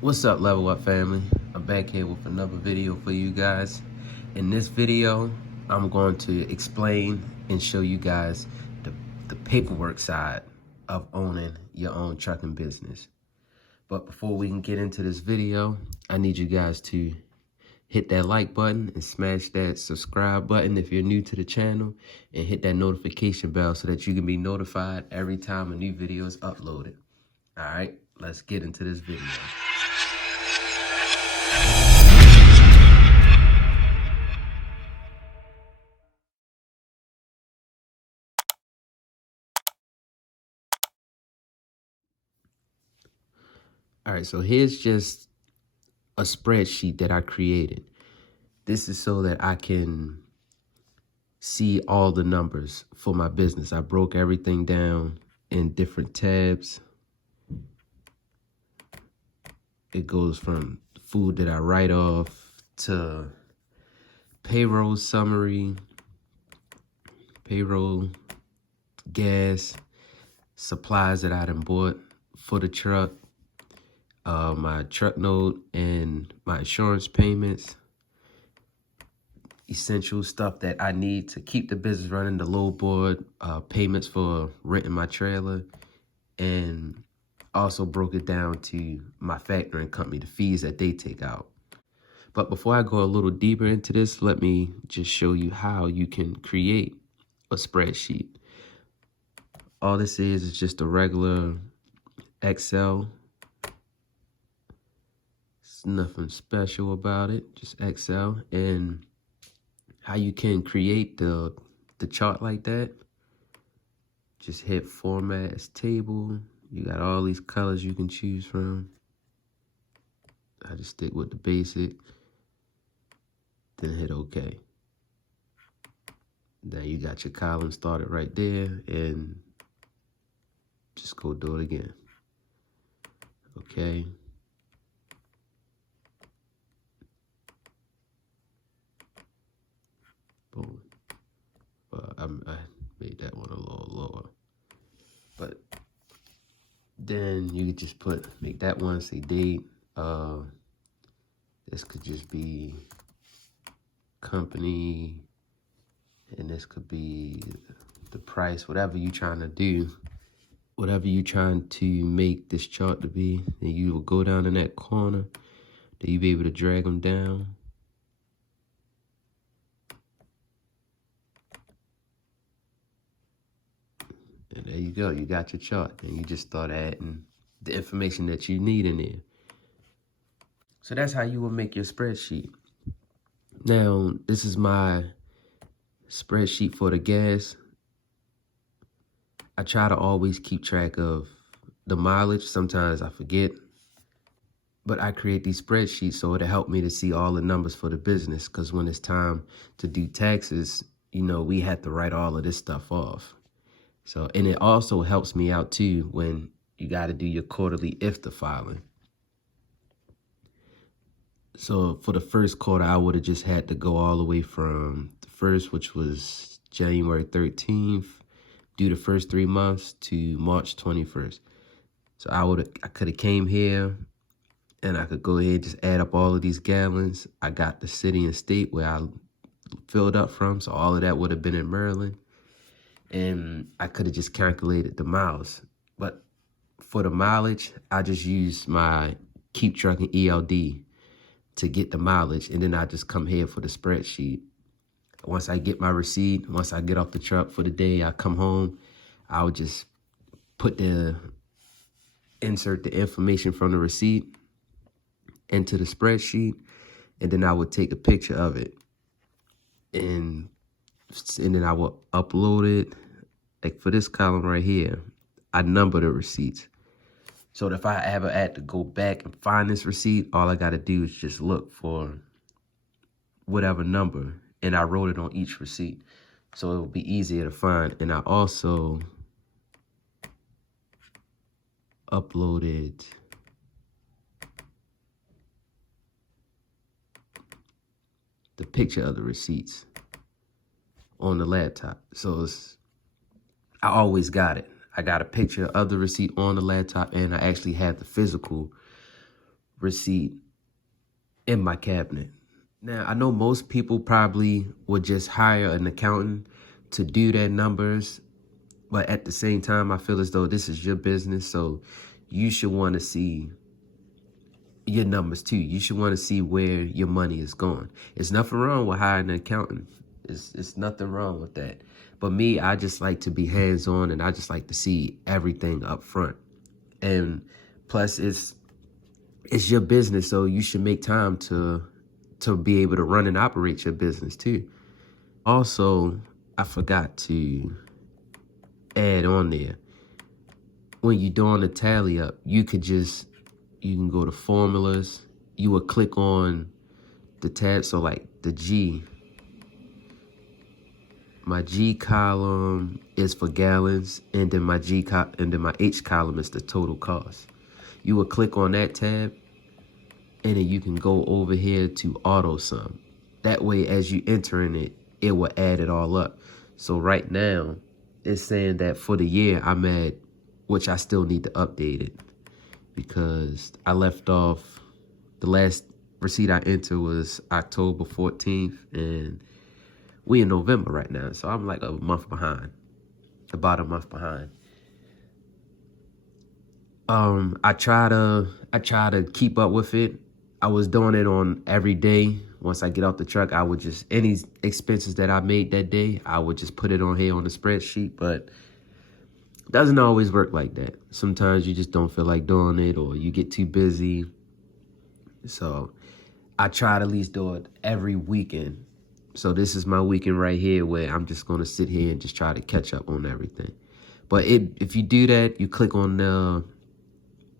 What's up, Level Up family? I'm back here with another video for you guys. In this video, I'm going to explain and show you guys the paperwork side of owning your own trucking business. But before we can get into this video, I need you guys to hit that like button and smash that subscribe button if you're new to the channel, and hit that notification bell so that you can be notified every time a new video is uploaded. All right, let's get into this video. All right, so here's just a spreadsheet that I created. This is so that I can see all the numbers for my business. I broke everything down in different tabs. It goes from food that I write off to payroll summary, payroll, gas, supplies that I done bought for the truck, my truck note and my insurance payments, essential stuff that I need to keep the business running, the load board, payments for renting my trailer, and also broke it down to my factoring company, the fees that they take out. But before I go a little deeper into this, let me just show you how you can create a spreadsheet. All this is just a regular Excel. It's nothing special about it, just Excel. And how you can create the chart like that, just hit format as table. You got all these colors you can choose from. I just stick with the basic, then hit OK. Now you got your column started right there, and just go do it again. Okay. Boom. I made that one a little lower. But then you could just make that one say date. This could just be company, and this could be the price, whatever you're trying to do, whatever you're trying to make this chart to be. Then you will go down in that corner, then you'll be able to drag them down. And there you go, you got your chart, and you just start adding the information that you need in there. So that's how you will make your spreadsheet. Now, this is my spreadsheet for the gas. I try to always keep track of the mileage. Sometimes I forget, but I create these spreadsheets so it'll help me to see all the numbers for the business, because when it's time to do taxes, you know, we have to write all of this stuff off. So, and it also helps me out too when you got to do your quarterly IFTA filing. So for the first quarter, I would have just had to go all the way from the first, which was January 13th, do the first 3 months to March 21st. So I could have came here and I could go ahead and just add up all of these gallons. I got the city and state where I filled up from, so all of that would have been in Maryland. And I could have just calculated the miles. But for the mileage, I just used my Keep Trucking ELD to get the mileage, and then I just come here for the spreadsheet. Once I get my receipt, once I get off the truck for the day, I come home, I would just insert the information from the receipt into the spreadsheet, and then I would take a picture of it, and then I will upload it. Like for this column right here, I number the receipts. So if I ever had to go back and find this receipt, all I got to do is just look for whatever number, and I wrote it on each receipt. So it will be easier to find. And I also uploaded the picture of the receipts on the laptop. So I always got it. I got a picture of the receipt on the laptop, and I actually have the physical receipt in my cabinet. Now, I know most people probably would just hire an accountant to do their numbers, but at the same time, I feel as though this is your business, so you should want to see your numbers too. You should want to see where your money is going. There's nothing wrong with hiring an accountant. It's nothing wrong with that. But me, I just like to be hands-on, and I just like to see everything up front. And plus, it's your business, so you should make time to be able to run and operate your business too. Also, I forgot to add on there, when you're doing the tally up, you can go to formulas. You would click on the tab, so like the G. My G column is for gallons, and then my my H column is the total cost. You would click on that tab, and then you can go over here to AutoSum. That way, as you enter in it, it will add it all up. So right now, it's saying that for the year I'm at, which I still need to update it, because I left off, the last receipt I entered was October 14th, and we in November right now. So I'm like a month behind, about a month behind. I try to keep up with it. I was doing it on every day. Once I get off the truck, I would just, any expenses that I made that day, I would just put it on here on the spreadsheet, but it doesn't always work like that. Sometimes you just don't feel like doing it, or you get too busy. So I try to at least do it every weekend. So this is my weekend right here, where I'm just going to sit here and just try to catch up on everything. But if you do that, you click on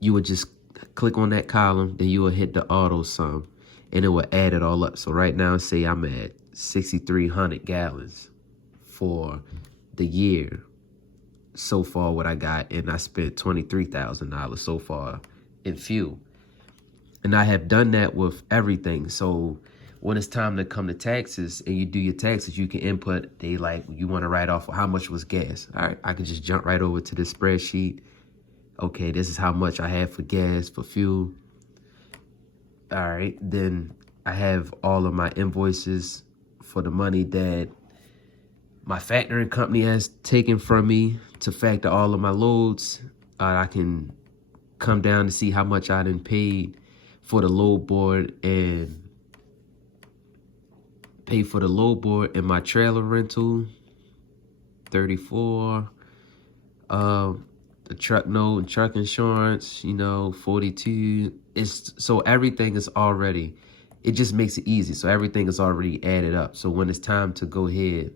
you would just click on that column, then you will hit the AutoSum, and it will add it all up. So right now, say I'm at 6,300 gallons for the year so far, what I got, and I spent $23,000 so far in fuel. And I have done that with everything. So when it's time to come to taxes and you do your taxes, you can input, you want to write off how much was gas. All right, I can just jump right over to the spreadsheet. Okay, this is how much I have for gas, for fuel. All right, then I have all of my invoices for the money that my factoring company has taken from me to factor all of my loads. I can come down to see how much I done paid for the load board, and pay for the load board and my trailer rental, 34. The truck note and truck insurance, 42. So everything is already, it just makes it easy. So everything is already added up. So when it's time to go ahead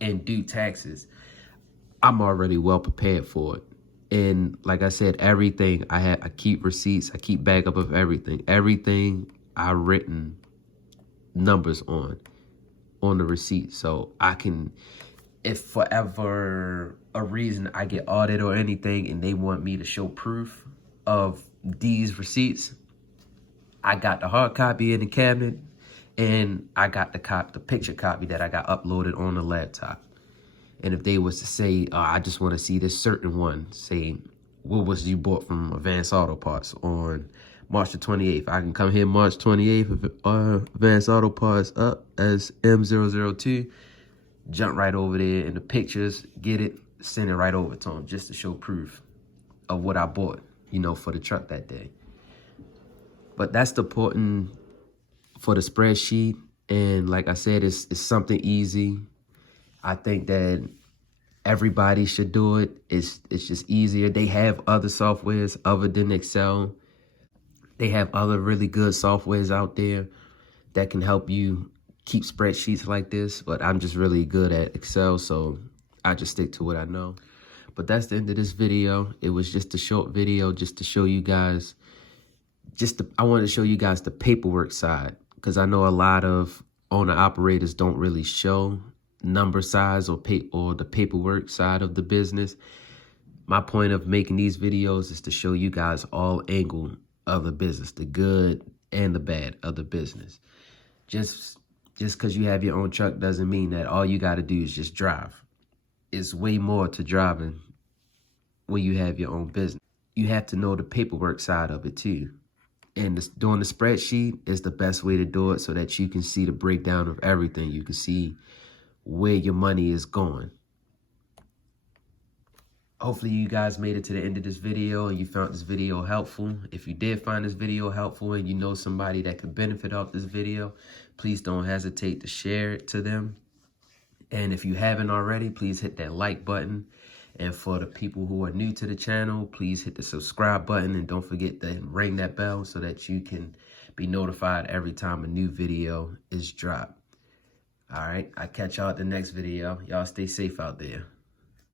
and do taxes, I'm already well prepared for it. And like I said, everything I keep receipts, I keep backup of everything. Everything I written numbers on the receipt. So I can, if for ever a reason I get audited or anything and they want me to show proof of these receipts, I got the hard copy in the cabinet, and I got the picture copy that I got uploaded on the laptop. And if they was to say, I just want to see this certain one, say, what was you bought from Advanced Auto Parts on March the 28th? I can come here March 28th, Advanced Auto Parts up as M002, jump right over there in the pictures, get it, send it right over to them, just to show proof of what I bought, for the truck that day. But that's the important for the spreadsheet. And like I said, it's something easy. I think that everybody should do it. It's just easier. They have other softwares other than Excel. They have other really good softwares out there that can help you keep spreadsheets like this. But I'm just really good at Excel, so I just stick to what I know. But that's the end of this video. It was just a short video just to show you guys, I wanted to show you guys the paperwork side, because I know a lot of owner operators don't really show number size or the paperwork side of the business. My point of making these videos is to show you guys all angle of the business, the good and the bad of the business. Just because you have your own truck doesn't mean that all you got to do is just drive. It's way more to driving when you have your own business. You have to know the paperwork side of it too. And doing the spreadsheet is the best way to do it so that you can see the breakdown of everything. You can see where your money is going. Hopefully you guys made it to the end of this video and you found this video helpful. If you did find this video helpful and you know somebody that could benefit off this video, please don't hesitate to share it to them. And if you haven't already, please hit that like button. And for the people who are new to the channel, please hit the subscribe button and don't forget to ring that bell so that you can be notified every time a new video is dropped. All right, I'll catch y'all at the next video. Y'all stay safe out there.